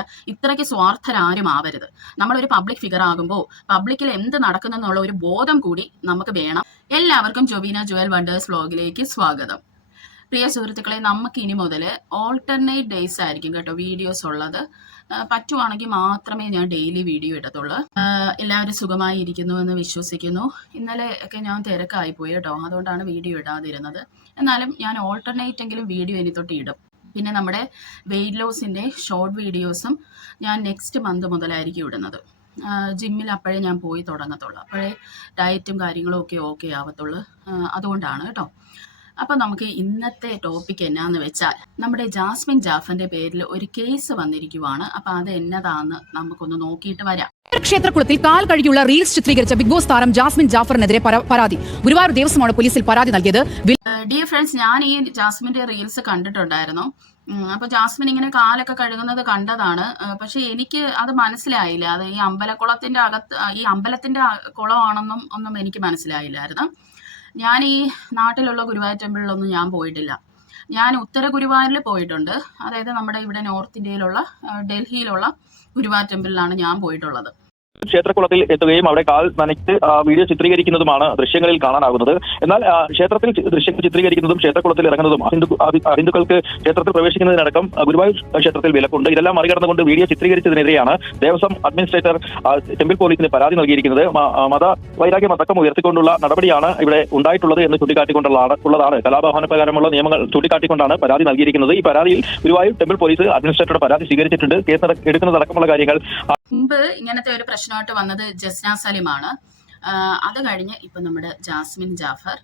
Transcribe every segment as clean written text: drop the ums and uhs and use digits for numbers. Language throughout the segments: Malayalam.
പറ്റില്ല. ഇത്രയ്ക്ക് സ്വാർത്ഥരാരും ആവരുത്. നമ്മളൊരു പബ്ലിക് ഫിഗർ ആകുമ്പോൾ പബ്ലിക്കിൽ എന്ത് നടക്കുന്നെന്നുള്ള ഒരു ബോധം കൂടി നമുക്ക് വേണം. എല്ലാവർക്കും ജോബീന ജുവൽ വണ്ടേഴ്സ് വ്ലോഗിലേക്ക് സ്വാഗതം. പ്രിയ സുഹൃത്തുക്കളെ, നമുക്ക് ഇനി മുതൽ ഓൾട്ടർനേറ്റ് ഡേയ്സ് ആയിരിക്കും കേട്ടോ വീഡിയോസ് ഉള്ളത്. പറ്റുവാണെങ്കിൽ മാത്രമേ ഞാൻ ഡെയിലി വീഡിയോ ഇടത്തുള്ളൂ. എല്ലാവരും സുഖമായി ഇരിക്കുന്നു എന്ന് വിശ്വസിക്കുന്നു. ഇന്നലെ ഒക്കെ ഞാൻ തിരക്കായി പോയി കേട്ടോ, അതുകൊണ്ടാണ് വീഡിയോ ഇടാതിരുന്നത്. എന്നാലും ഞാൻ ഓൾട്ടർനേറ്റ് എങ്കിലും വീഡിയോ ഇനി തൊട്ട് ഇടും. പിന്നെ നമ്മുടെ വെയിറ്റ് ലോസിൻ്റെ ഷോർട്ട് വീഡിയോസും ഞാൻ നെക്സ്റ്റ് മന്ത് മുതലായിരിക്കും ഇടുന്നത്. ജിമ്മിൽ അപ്പോഴേ ഞാൻ പോയി തുടങ്ങത്തുള്ളൂ, അപ്പോഴേ ഡയറ്റും കാര്യങ്ങളും ഒക്കെ ഓക്കെ ആവത്തുള്ളൂ. അതുകൊണ്ടാണ് കേട്ടോ. അപ്പോൾ നമുക്ക് ഇന്നത്തെ ടോപ്പിക് എന്നാന്ന് വെച്ചാൽ, നമ്മുടെ ജാസ്മിൻ ജാഫറിന്റെ പേരിൽ ഒരു കേസ് വന്നിരിക്കുവാണ്. അപ്പോൾ അത് എന്നതാന്ന് നമുക്കൊന്ന് നോക്കിയിട്ട് വരാം. ക്ഷേത്രകുളത്തിൽ കാൽ കഴുകിയുള്ള റീൽസ് ചിത്രീകരിച്ച ബിഗ് ബോസ് താരം ജാസ്മിൻ ജാഫറിനെതിരെ പരാതി. ഗുരുവായൂർ ദേവസ്വമാണ് പോലീസിൽ പരാതി നൽകിയത്. ഡിയർ ഫ്രണ്ട്സ്, ഞാൻ ഈ ജാസ്മിന്റെ റീൽസ് കണ്ടിട്ടുണ്ടായിരുന്നു. അപ്പൊ ജാസ്മിൻ ഇങ്ങനെ കാലൊക്കെ കഴുകുന്നത് കണ്ടതാണ്. പക്ഷെ എനിക്ക് അത് മനസ്സിലായില്ല. അത് ഈ അമ്പലക്കുളത്തിന്റെ അകത്ത്, ഈ അമ്പലത്തിന്റെ കുളമാണെന്നും ഒന്നും എനിക്ക് മനസ്സിലായില്ലായിരുന്നു. ഞാൻ ഈ നാട്ടിലുള്ള ഗുരുവായൂർ ടെമ്പിളിലൊന്നും ഞാൻ പോയിട്ടില്ല. ഞാൻ ഉത്തര ഗുരുവായൂരിൽ പോയിട്ടുണ്ട്. അതായത് നമ്മുടെ ഇവിടെ നോർത്ത് ഇന്ത്യയിലുള്ള ഡൽഹിയിലുള്ള ഗുരുവായൂർ ടെമ്പിളിലാണ് ഞാൻ പോയിട്ടുള്ളത്. ക്ഷേത്രകുളത്തിൽ എത്തുകയും അവിടെ കാൽ നനച്ച് വീഡിയോ ചിത്രീകരിക്കുന്നതുമാണ് ദൃശ്യങ്ങളിൽ കാണാനാകുന്നത്. എന്നാൽ ക്ഷേത്രത്തിൽ ദൃശ്യങ്ങൾ ചിത്രീകരിക്കുന്നതും ക്ഷേത്രകുളത്തിൽ ഇറങ്ങുന്നതും ഹിന്ദുക്കൾക്ക് ക്ഷേത്രത്തിൽ പ്രവേശിക്കുന്നതിനടക്കം ഗുരുവായൂർ ക്ഷേത്രത്തിൽ വിലക്കുണ്ട്. ഇതെല്ലാം മറികടന്നുകൊണ്ട് വീഡിയോ ചിത്രീകരിച്ചതിനെതിരെയാണ് ദേവസ്വം അഡ്മിനിസ്ട്രേറ്റർ ടെമ്പിൾ പോലീസിന് പരാതി നൽകിയിരിക്കുന്നത്. മത വൈരാഗ്യം അടക്കം ഉയർത്തിക്കൊണ്ടുള്ള നടപടിയാണ് ഇവിടെ ഉണ്ടായിട്ടുള്ളത് എന്ന് ചൂണ്ടിക്കാട്ടിക്കൊണ്ടുള്ളതാണ്. കലാഭവന പ്രകാരമുള്ള നിയമങ്ങൾ ചൂണ്ടിക്കാട്ടിക്കൊണ്ടാണ് പരാതി നൽകിയിരിക്കുന്നത്. ഈ പരാതിയിൽ ഗുരുവായൂർ ടെമ്പിൾ പോലീസ് അഡ്മിനിസ്ട്രേറ്ററുടെ പരാതി സ്വീകരിച്ചിട്ടുണ്ട്. കേസ് എടുക്കുന്നതടക്കമുള്ള കാര്യങ്ങൾ. മുമ്പ് ഇങ്ങനത്തെ ഒരു പ്രശ്നമായിട്ട് വന്നത് ജസ്ന സലിമാണ്. അത് കഴിഞ്ഞ് ഇപ്പൊ നമ്മുടെ ജാസ്മിൻ ജാഫർ.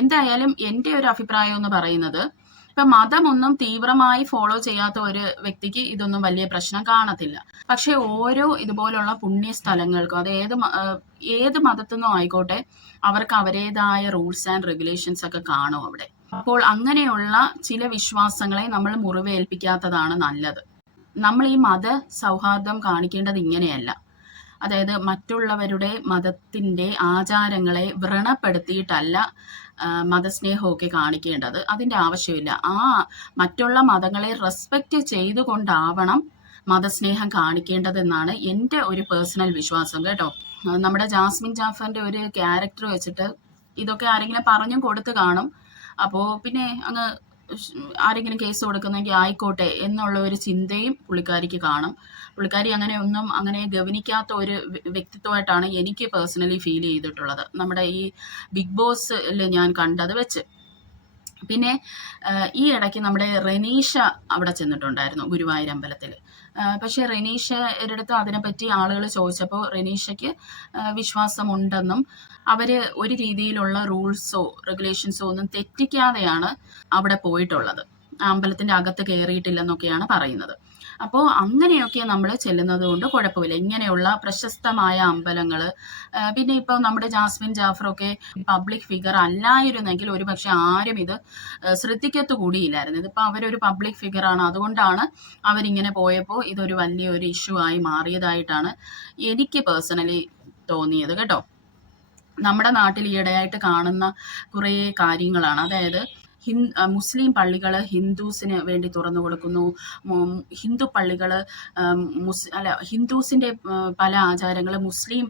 എന്തായാലും എൻ്റെ ഒരു അഭിപ്രായം എന്ന് പറയുന്നത്, ഇപ്പൊ മതമൊന്നും തീവ്രമായി ഫോളോ ചെയ്യാത്ത ഒരു വ്യക്തിക്ക് ഇതൊന്നും വലിയ പ്രശ്നം കാണത്തില്ല. പക്ഷെ ഓരോ ഇതുപോലുള്ള പുണ്യ സ്ഥലങ്ങൾക്കും, അത് ഏത് മതത്തിൽ നിന്നും ആയിക്കോട്ടെ, അവർക്ക് അവരുടേതായ റൂൾസ് ആൻഡ് റെഗുലേഷൻസ് ഒക്കെ കാണും അവിടെ. അപ്പോൾ അങ്ങനെയുള്ള ചില വിശ്വാസങ്ങളെ നമ്മൾ മുറിവേൽപ്പിക്കാത്തതാണ് നല്ലത്. നമ്മൾ ഈ മത സൗഹാർദ്ദം കാണിക്കേണ്ടത് ഇങ്ങനെയല്ല. അതായത് മറ്റുള്ളവരുടെ മതത്തിൻ്റെ ആചാരങ്ങളെ വ്രണപ്പെടുത്തിയിട്ടല്ല മതസ്നേഹമൊക്കെ കാണിക്കേണ്ടത്. അതിൻ്റെ ആവശ്യമില്ല. മറ്റുള്ള മതങ്ങളെ റെസ്പെക്റ്റ് ചെയ്തുകൊണ്ടാവണം മതസ്നേഹം കാണിക്കേണ്ടതെന്നാണ് എൻ്റെ ഒരു പേഴ്സണൽ വിശ്വാസം കേട്ടോ. നമ്മുടെ ജാസ്മിൻ ജാഫറിൻ്റെ ഒരു ക്യാരക്ടർ വെച്ചിട്ട് ഇതൊക്കെ ആരെങ്കിലും പറഞ്ഞും കൊടുത്ത് കാണും. അപ്പോൾ പിന്നെ അങ്ങ് ആരെങ്കിലും കേസ് കൊടുക്കുന്നെങ്കിൽ ആയിക്കോട്ടെ എന്നുള്ള ഒരു ചിന്തയും പുള്ളിക്കാരിക്ക് കാണും. പുള്ളിക്കാരി അങ്ങനെ ഗവനിക്കാത്ത ഒരു വ്യക്തിത്വമായിട്ടാണ് എനിക്ക് പേഴ്സണലി ഫീൽ ചെയ്തിട്ടുള്ളത്, നമ്മുടെ ഈ ബിഗ് ബോസിൽ ഞാൻ കണ്ടത് വെച്ച്. പിന്നെ ഈ ഇടയ്ക്ക് നമ്മുടെ റെനീഷ അവിടെ ചെന്നിട്ടുണ്ടായിരുന്നു ഗുരുവായൂർ അമ്പലത്തിൽ. പക്ഷേ റെനീഷയുടെ അടുത്ത് അതിനെപ്പറ്റി ആളുകൾ ചോദിച്ചപ്പോൾ റെനീഷയ്ക്ക് വിശ്വാസമുണ്ടെന്നും അവർ ഒരു രീതിയിലുള്ള റൂൾസോ റെഗുലേഷൻസോ ഒന്നും തെറ്റിക്കാതെയാണ് അവിടെ പോയിട്ടുള്ളത്, അമ്പലത്തിൻ്റെ അകത്ത് കയറിയിട്ടില്ലെന്നൊക്കെയാണ് പറയുന്നത്. അപ്പോൾ അങ്ങനെയൊക്കെ നമ്മൾ ചെല്ലുന്നത് കൊണ്ട് കുഴപ്പമില്ല. ഇങ്ങനെയുള്ള പ്രശസ്തമായ അമ്പലങ്ങൾ, പിന്നെ ഇപ്പോൾ നമ്മുടെ ജാസ്മിൻ ജാഫറൊക്കെ പബ്ലിക് ഫിഗർ അല്ലായിരുന്നെങ്കിൽ ഒരുപക്ഷെ ആരും ഇത് ശ്രദ്ധിക്കത്തു കൂടിയില്ലായിരുന്നു. ഇതിപ്പോൾ അവരൊരു പബ്ലിക് ഫിഗറാണ്, അതുകൊണ്ടാണ് അവരിങ്ങനെ പോയപ്പോൾ ഇതൊരു വലിയൊരു ഇഷ്യൂ ആയി മാറിയതായിട്ടാണ് എനിക്ക് പേഴ്സണലി തോന്നിയത് കേട്ടോ. നമ്മുടെ നാട്ടിൽ ഈയിടെയായിട്ട് കാണുന്ന കുറേ കാര്യങ്ങളാണ്. അതായത് മുസ്ലിം പള്ളികൾ ഹിന്ദുസിന് വേണ്ടി തുറന്നു കൊടുക്കുന്നു, ഹിന്ദു പള്ളികൾ ഹിന്ദുസിൻ്റെ പല ആചാരങ്ങൾ മുസ്ലിം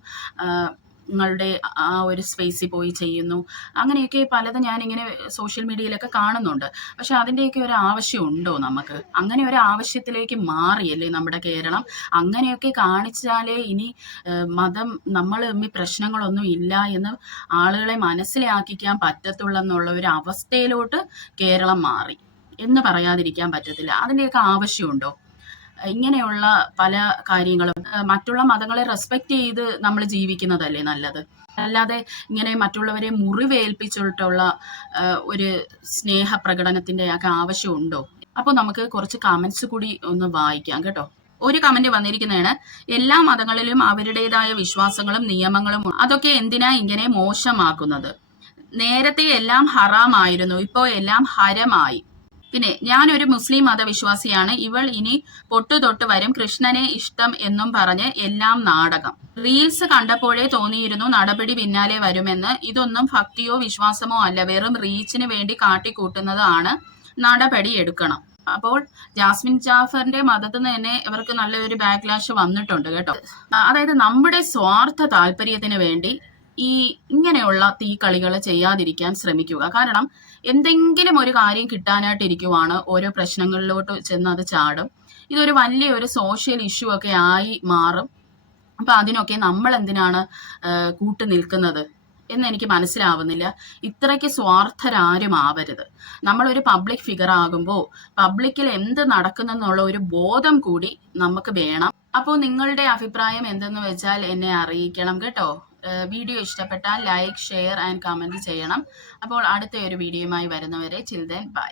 ങ്ങളുടെ ആ ഒരു സ്പേസിൽ പോയി ചെയ്യുന്നു. അങ്ങനെയൊക്കെ പലതും ഞാനിങ്ങനെ സോഷ്യൽ മീഡിയയിലൊക്കെ കാണുന്നുണ്ട്. പക്ഷെ അതിൻ്റെയൊക്കെ ഒരു ആവശ്യമുണ്ടോ നമുക്ക്? അങ്ങനെ ഒരു ആവശ്യത്തിലേക്ക് മാറിയല്ലേ നമ്മുടെ കേരളം. അങ്ങനെയൊക്കെ കാണിച്ചാലേ ഇനി മതം നമ്മൾ തമ്മിൽ പ്രശ്നങ്ങളൊന്നും ഇല്ല എന്ന് ആളുകളെ മനസ്സിലാക്കിക്കാൻ പറ്റത്തുള്ളെന്നുള്ള ഒരു അവസ്ഥയിലോട്ട് കേരളം മാറി എന്ന് പറയാതിരിക്കാൻ പറ്റത്തില്ല. അതിൻ്റെയൊക്കെ ആവശ്യമുണ്ടോ? ഇങ്ങനെയുള്ള പല കാര്യങ്ങളും മറ്റുള്ള മതങ്ങളെ റെസ്പെക്റ്റ് ചെയ്ത് നമ്മൾ ജീവിക്കുന്നതല്ലേ നല്ലത്. അല്ലാതെ ഇങ്ങനെ മറ്റുള്ളവരെ മുറിവേൽപ്പിച്ചിട്ടുള്ള ഒരു സ്നേഹപ്രകടനത്തിൻ്റെ ഒക്കെ ആവശ്യമുണ്ടോ? അപ്പോൾ നമുക്ക് കുറച്ച് കമൻസ് കൂടി ഒന്ന് വായിക്കാം കേട്ടോ. ഒരു കമന്റ് വന്നിരിക്കുന്നതാണ്, എല്ലാ മതങ്ങളിലും അവരുടേതായ വിശ്വാസങ്ങളും നിയമങ്ങളും, അതൊക്കെ എന്തിനാ ഇങ്ങനെ മോശമാക്കുന്നത്? നേരത്തെ എല്ലാം ഹറാമായിരുന്നു, ഇപ്പോൾ എല്ലാം ഹരമായി. പിന്നെ ഞാനൊരു മുസ്ലിം മതവിശ്വാസിയാണ്. ഇവൾ ഇനി പൊട്ടുതൊട്ട് വരും, കൃഷ്ണനെ ഇഷ്ടം എന്നും പറഞ്ഞ് എല്ലാം നാടകം. റീൽസ് കണ്ടപ്പോഴേ തോന്നിയിരുന്നു നടപടി പിന്നാലെ വരുമെന്ന്. ഇതൊന്നും ഭക്തിയോ വിശ്വാസമോ അല്ല, വെറും റീച്ചിന് വേണ്ടി കാട്ടിക്കൂട്ടുന്നത് ആണ്. നടപടി എടുക്കണം. അപ്പോൾ ജാസ്മിൻ ജാഫറിന്റെ മതത്തിൽ നിന്ന് തന്നെ ഇവർക്ക് നല്ലൊരു ബാക്ക്ലാഷ് വന്നിട്ടുണ്ട് കേട്ടോ. അതായത് നമ്മുടെ സ്വാർത്ഥ താല്പര്യത്തിന് വേണ്ടി ഇങ്ങനെയുള്ള തീക്കളികൾ ചെയ്യാതിരിക്കാൻ ശ്രമിക്കുക. കാരണം എന്തെങ്കിലും ഒരു കാര്യം കിട്ടാനായിട്ടിരിക്കുവാണ് ഓരോ പ്രശ്നങ്ങളിലോട്ട് ചെന്ന് അത് ചാടും. ഇതൊരു വലിയൊരു സോഷ്യൽ ഇഷ്യൂ ഒക്കെ ആയി മാറും. അപ്പൊ അതിനൊക്കെ നമ്മൾ എന്തിനാണ് കൂട്ടു നിൽക്കുന്നത് എന്ന് എനിക്ക് മനസ്സിലാവുന്നില്ല. ഇത്രയ്ക്ക് സ്വാർത്ഥരാരും ആവരുത്. നമ്മളൊരു പബ്ലിക് ഫിഗർ ആകുമ്പോൾ പബ്ലിക്കിൽ എന്ത് നടക്കുന്നെന്നുള്ള ഒരു ബോധം കൂടി നമുക്ക് വേണം. അപ്പോൾ നിങ്ങളുടെ അഭിപ്രായം എന്തെന്ന് വെച്ചാൽ എന്നെ അറിയിക്കണം കേട്ടോ. വീഡിയോ ഇഷ്ടപ്പെട്ടാൽ ലൈക്ക്, ഷെയർ ആൻഡ് കമന്റ് ചെയ്യണം. അപ്പോൾ അടുത്ത ഒരു വീഡിയോയുമായി വരുന്നവരെ ചിൽ ദെൻ ബൈ.